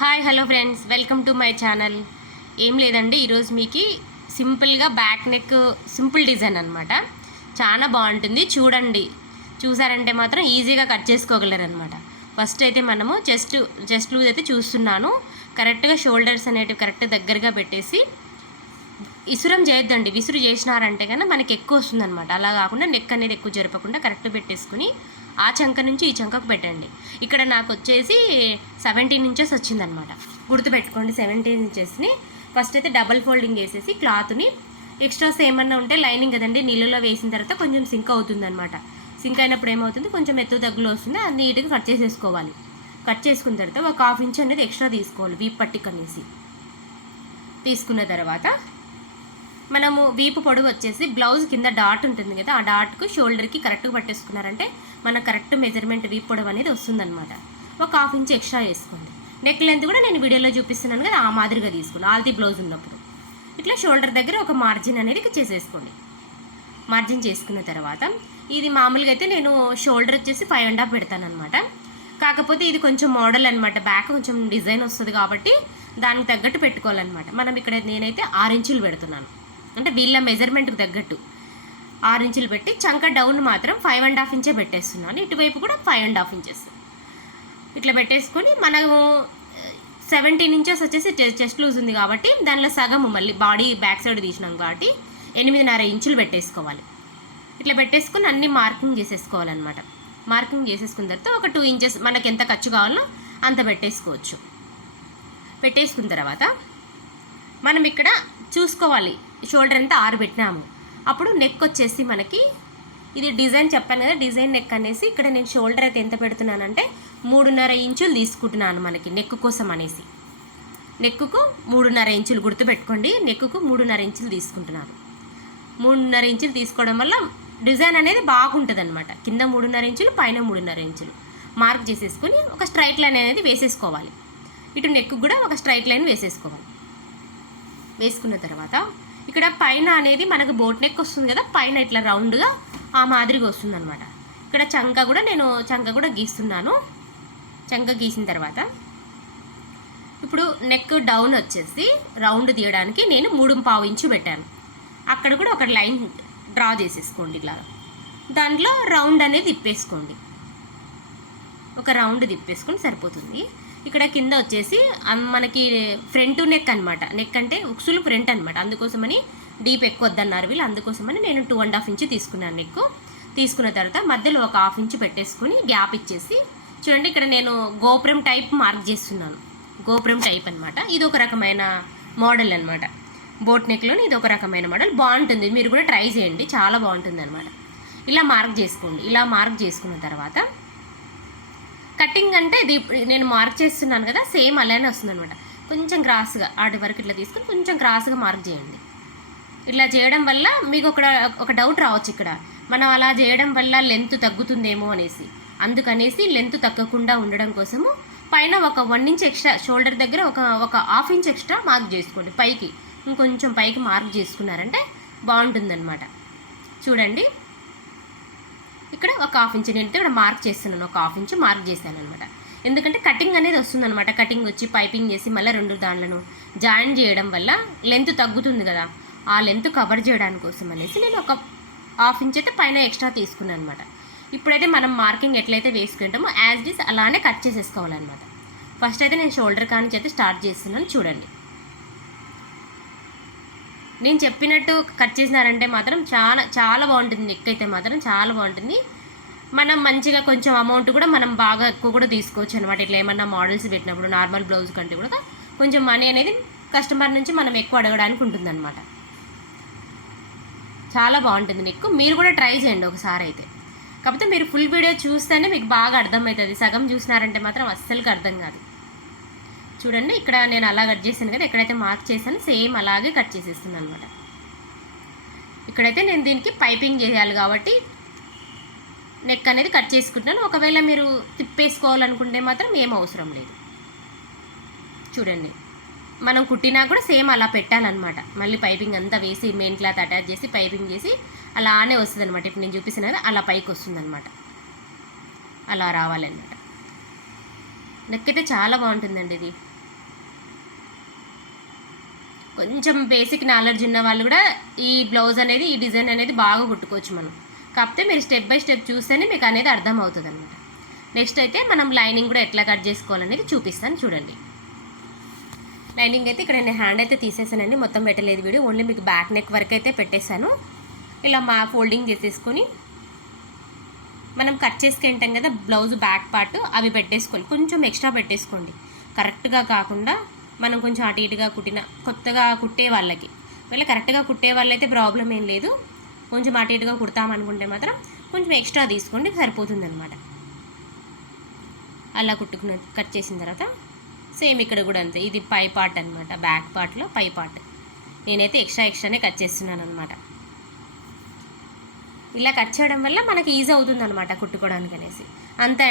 Hi hello friends, welcome to my channel. ఏం లేదండి, ఈరోజు మీకు సింపుల్గా బ్యాక్ నెక్ సింపుల్ డిజైన్ అనమాట. చాలా బాగుంటుంది. చూడండి, చూసారంటే మాత్రం ఈజీగా కట్ చేసుకోగలరు అనమాట. ఫస్ట్ అయితే మనము చెస్ట్ లూజ్ అయితే చూస్తున్నాను. కరెక్ట్గా షోల్డర్స్ అనేటివి కరెక్ట్ దగ్గరగా పెట్టేసి ఇసురం చేయొద్దండి. విసురు చేసినారంటే కన్నా మనకి ఎక్కువ వస్తుంది అనమాట. అలా కాకుండా నెక్ అనేది ఎక్కువ జరపకుండా కరెక్ట్ పెట్టేసుకుని ఆ చంక నుంచి ఈ చంకకు పెట్టండి. ఇక్కడ నాకు వచ్చేసి 17 ఇంచెస్ వచ్చిందనమాట. గుర్తుపెట్టుకోండి, 17 ఇంచెస్ని ఫస్ట్ అయితే డబల్ ఫోల్డింగ్ వేసేసి క్లాత్ని ఎక్స్ట్రాస్ ఏమన్నా ఉంటే లైనింగ్ కదండి, నీళ్ళలో వేసిన తర్వాత కొంచెం సింక్ అవుతుంది అనమాట. సింక్ అయినప్పుడు ఏమవుతుంది, కొంచెం ఎత్తు తగ్గులో వస్తుంది. అది నీట్గా కట్ చేసేసుకోవాలి. కట్ చేసుకున్న తర్వాత ఒక 1/2 ఇంచ్ అనేది ఎక్స్ట్రా తీసుకోవాలి వీప్ పట్టిక్ అనేసి. తీసుకున్న తర్వాత మనము వీపు పొడుగు వచ్చేసి బ్లౌజ్ కింద డాట్ ఉంటుంది కదా, ఆ డాట్కు షోల్డర్కి కరెక్ట్గా పట్టేసుకున్నారంటే మన కరెక్ట్ మెజర్మెంట్ వీపు పొడవు అనేది వస్తుందన్నమాట. ఒక 1/2 ఇంచ్ ఎక్స్ట్రా వేసుకోండి. నెక్ లెంత్ కూడా నేను వీడియోలో చూపిస్తున్నాను కదా, ఆ మాదిరిగా తీసుకుని ఆల్తీ బ్లౌజ్ ఉన్నప్పుడు ఇట్లా షోల్డర్ దగ్గర ఒక మార్జిన్ అనేది చేసేసుకోండి. మార్జిన్ చేసుకున్న తర్వాత ఇది మామూలుగా అయితే నేను షోల్డర్ వచ్చేసి 5.5 పెడతాను అనమాట. కాకపోతే ఇది కొంచెం మోడల్ అనమాట, బ్యాక్ కొంచెం డిజైన్ వస్తుంది కాబట్టి దానికి తగ్గట్టు పెట్టుకోవాలన్నమాట. మనం ఇక్కడ నేనైతే 6 ఇంచులు పెడుతున్నాను, అంటే వీళ్ళ మెజర్మెంట్కి తగ్గట్టు 6 ఇంచులు పెట్టి చంక డౌన్ మాత్రం 5.5 ఇంచే పెట్టేస్తున్నాను. ఇటువైపు కూడా 5.5 ఇంచెస్ ఇట్లా పెట్టేసుకొని మనము 17 ఇంచెస్ వచ్చేసి చెస్ట్ లూజ్ ఉంది కాబట్టి దానిలో సగము మళ్ళీ బాడీ బ్యాక్ సైడ్ తీసినాం కాబట్టి 8.5 ఇంచులు పెట్టేసుకోవాలి. ఇట్లా పెట్టేసుకొని అన్నీ మార్కింగ్ చేసేసుకోవాలన్నమాట. మార్కింగ్ చేసేసుకున్న తర్వాత ఒక 2 ఇంచెస్ మనకి ఎంత ఖర్చు కావాలో అంత పెట్టేసుకోవచ్చు. పెట్టేసుకున్న తర్వాత మనం ఇక్కడ చూసుకోవాలి, షోల్డర్ ఎంత 6 పెట్టినాము. అప్పుడు నెక్ వచ్చేసి మనకి ఇది డిజైన్ చెప్పాను కదా, డిజైన్ నెక్ అనేసి ఇక్కడ నేను షోల్డర్ అయితే ఎంత పెడుతున్నానంటే 3.5 ఇంచులు తీసుకుంటున్నాను మనకి నెక్ కోసం అనేసి. నెక్కుకు 3.5 ఇంచులు గుర్తుపెట్టుకోండి, నెక్కుకు 3.5 ఇంచులు తీసుకుంటున్నాను. 3.5 ఇంచులు తీసుకోవడం వల్ల డిజైన్ అనేది బాగుంటుంది అనమాట. కింద 3.5 ఇంచులు, పైన 3.5 ఇంచులు మార్క్ చేసేసుకొని ఒక స్ట్రైట్ లైన్ అనేది వేసేసుకోవాలి. ఇటు నెక్కు కూడా ఒక స్ట్రైట్ లైన్ వేసేసుకోవాలి. వేసుకున్న తర్వాత ఇక్కడ పైన అనేది మనకు బోట్ నెక్ వస్తుంది కదా, పైన ఇట్లా రౌండ్గా ఆ మాదిరిగా వస్తుంది అనమాట. ఇక్కడ చంక కూడా గీస్తున్నాను. చంక గీసిన తర్వాత ఇప్పుడు నెక్ డౌన్ వచ్చేసి రౌండ్ తీయడానికి నేను 3.5 ఇంచు పెట్టాను. అక్కడ కూడా ఒక లైన్ డ్రా చేసేసుకోండి ఇలా. దాంట్లో రౌండ్ అనేది తిప్పేసుకోండి, ఒక రౌండ్ తిప్పేసుకొని సరిపోతుంది. ఇక్కడ కింద వచ్చేసి మనకి ఫ్రంట్ నెక్ అనమాట. నెక్ అంటే ఉక్సులు ఫ్రంట్ అనమాట, అందుకోసమని డీప్ ఎక్కువ వద్దన్నారు వీళ్ళు. అందుకోసమని నేను 2.5 ఇంచు తీసుకున్నాను నెక్. తీసుకున్న తర్వాత మధ్యలో ఒక 1/2 ఇంచు పెట్టేసుకుని గ్యాప్ ఇచ్చేసి చూడండి, ఇక్కడ నేను గోపురం టైప్ మార్క్ చేస్తున్నాను. గోపురం టైప్ అనమాట. ఇది ఒక రకమైన మోడల్ అనమాట. బోట్ నెక్లోని ఇది ఒక రకమైన మోడల్, బాగుంటుంది. మీరు కూడా ట్రై చేయండి, చాలా బాగుంటుంది అనమాట. ఇలా మార్క్ చేసుకోండి. ఇలా మార్క్ చేసుకున్న తర్వాత కటింగ్ అంటే ఇది నేను మార్క్ చేస్తున్నాను కదా, సేమ్ అలానే వస్తుంది అనమాట. కొంచెం క్రాస్గా ఆడి వరకు ఇట్లా తీసుకుని కొంచెం క్రాస్గా మార్క్ చేయండి. ఇట్లా చేయడం వల్ల మీకు ఒక డౌట్ రావచ్చు, ఇక్కడ మనం అలా చేయడం వల్ల లెంత్ తగ్గుతుందేమో అనేసి. అందుకనేసి లెంత్ తగ్గకుండా ఉండడం కోసము పైన ఒక 1 ఇంచ్ ఎక్స్ట్రా షోల్డర్ దగ్గర ఒక 1/2 ఇంచ్ ఎక్స్ట్రా మార్క్ చేసుకోండి. పైకి ఇంకొంచెం పైకి మార్క్ చేసుకున్నారంటే బాగుంటుందన్నమాట. చూడండి, ఇక్కడ ఒక 1/2 ఇంచ్ నేను ఇక్కడ మార్క్ చేస్తున్నాను. ఒక 1/2 ఇంచ్ మార్క్ చేశాను అనమాట. ఎందుకంటే కటింగ్ అనేది వస్తుందన్నమాట. కటింగ్ వచ్చి పైపింగ్ చేసి మళ్ళీ 2 దాంట్లను జాయిన్ చేయడం వల్ల లెంత్ తగ్గుతుంది కదా, ఆ లెంత్ కవర్ చేయడానికి కోసం అనేసి నేను ఒక 1/2 ఇంచ్ అయితే పైన ఎక్స్ట్రా తీసుకున్నాను అనమాట. ఇప్పుడైతే మనం మార్కింగ్ ఎట్లయితే వేసుకుంటామో యాజ్ ఇట్ ఈస్ అలానే కట్ చేసేసుకోవాలన్నమాట. ఫస్ట్ అయితే నేను షోల్డర్ కానించి అయితే స్టార్ట్ చేస్తున్నాను. చూడండి, నేను చెప్పినట్టు కట్ చేసినారంటే మాత్రం చాలా చాలా బాగుంటుంది. నెక్ అయితే మాత్రం చాలా బాగుంటుంది. మనం మంచిగా కొంచెం అమౌంట్ కూడా మనం బాగా ఎక్కువ కూడా తీసుకోవచ్చు అనమాట. ఇట్లా ఏమన్నా మోడల్స్ పెట్టినప్పుడు నార్మల్ బ్లౌజ్ కంటే కూడా కొంచెం మనీ అనేది కస్టమర్ నుంచి మనం ఎక్కువ అడగడానికి ఉంటుందన్నమాట. చాలా బాగుంటుంది నెక్. మీరు కూడా ట్రై చేయండి ఒకసారి అయితే. కాకపోతే మీరు ఫుల్ వీడియో చూస్తేనే మీకు బాగా అర్థమవుతుంది. సగం చూసినారంటే మాత్రం అస్సలుకి అర్థం కాదు. చూడండి, ఇక్కడ నేను అలా కట్ చేశాను కదా, ఎక్కడైతే మార్క్ చేశాను సేమ్ అలాగే కట్ చేసేస్తున్నాను అనమాట. ఇక్కడైతే నేను దీనికి పైపింగ్ చేయాలి కాబట్టి నెక్ అనేది కట్ చేసుకుంటున్నాను. ఒకవేళ మీరు తిప్పేసుకోవాలనుకుంటే మాత్రం ఏం అవసరం లేదు. చూడండి, మనం కుట్టినా కూడా సేమ్ అలా పెట్టాలన్నమాట. మళ్ళీ పైపింగ్ అంతా వేసి మెయిన్ క్లాత్ అటాచ్ చేసి పైపింగ్ చేసి అలానే వస్తుంది అనమాట. ఇప్పుడు నేను చూపిస్తాను కదా, అలా పైకి వస్తుంది అనమాట. అలా రావాలన్నమాట. నెక్ అయితే చాలా బాగుంటుందండి ఇది. కొంచెం బేసిక్ నాలెడ్జ్ ఉన్న వాళ్ళు కూడా ఈ బ్లౌజ్ అనేది, ఈ డిజైన్ అనేది బాగా కుట్టుకోవచ్చు మనం. కాకపోతే మీరు స్టెప్ బై స్టెప్ చూస్తేనే మీకు అనేది అర్థమవుతుంది అనమాట. నెక్స్ట్ అయితే మనం లైనింగ్ కూడా ఎట్లా కట్ చేసుకోవాలనేది చూపిస్తాను చూడండి. లైనింగ్ అయితే ఇక్కడ నేను హ్యాండ్ అయితే తీసేసానండి, మొత్తం పెట్టలేదు వీడియో, ఓన్లీ మీకు బ్యాక్ నెక్ వరకు అయితే పెట్టేశాను. ఇలా మా ఫోల్డింగ్ చేసేసుకొని మనం కట్ చేసుకుంటాం కదా బ్లౌజ్ బ్యాక్ పార్ట్, అవి పెట్టేసుకోవాలి. కొంచెం ఎక్స్ట్రా పెట్టేసుకోండి, కరెక్ట్గా కాకుండా మనం కొంచెం అటు ఇటుగా కొత్తగా కుట్టే వాళ్ళకి, వీళ్ళ కరెక్ట్గా కుట్టే వాళ్ళైతే ప్రాబ్లం ఏం లేదు. కొంచెం అటు ఇటుగా కుడతామనుకుంటే మాత్రం కొంచెం ఎక్స్ట్రా తీసుకోండి, సరిపోతుంది అనమాట. అలా కట్ చేసిన తర్వాత సేమ్ ఇక్కడ కూడా అంతే, ఇది పై పార్ట్ అనమాట, బ్యాక్ పార్ట్లో పై పార్ట్. నేనైతే ఎక్స్ట్రానే కట్ చేస్తున్నాను అనమాట. ఇలా కట్ చేయడం వల్ల మనకి ఈజీ అవుతుంది అనమాట కుట్టుకోవడానికి అనేసి అంతే.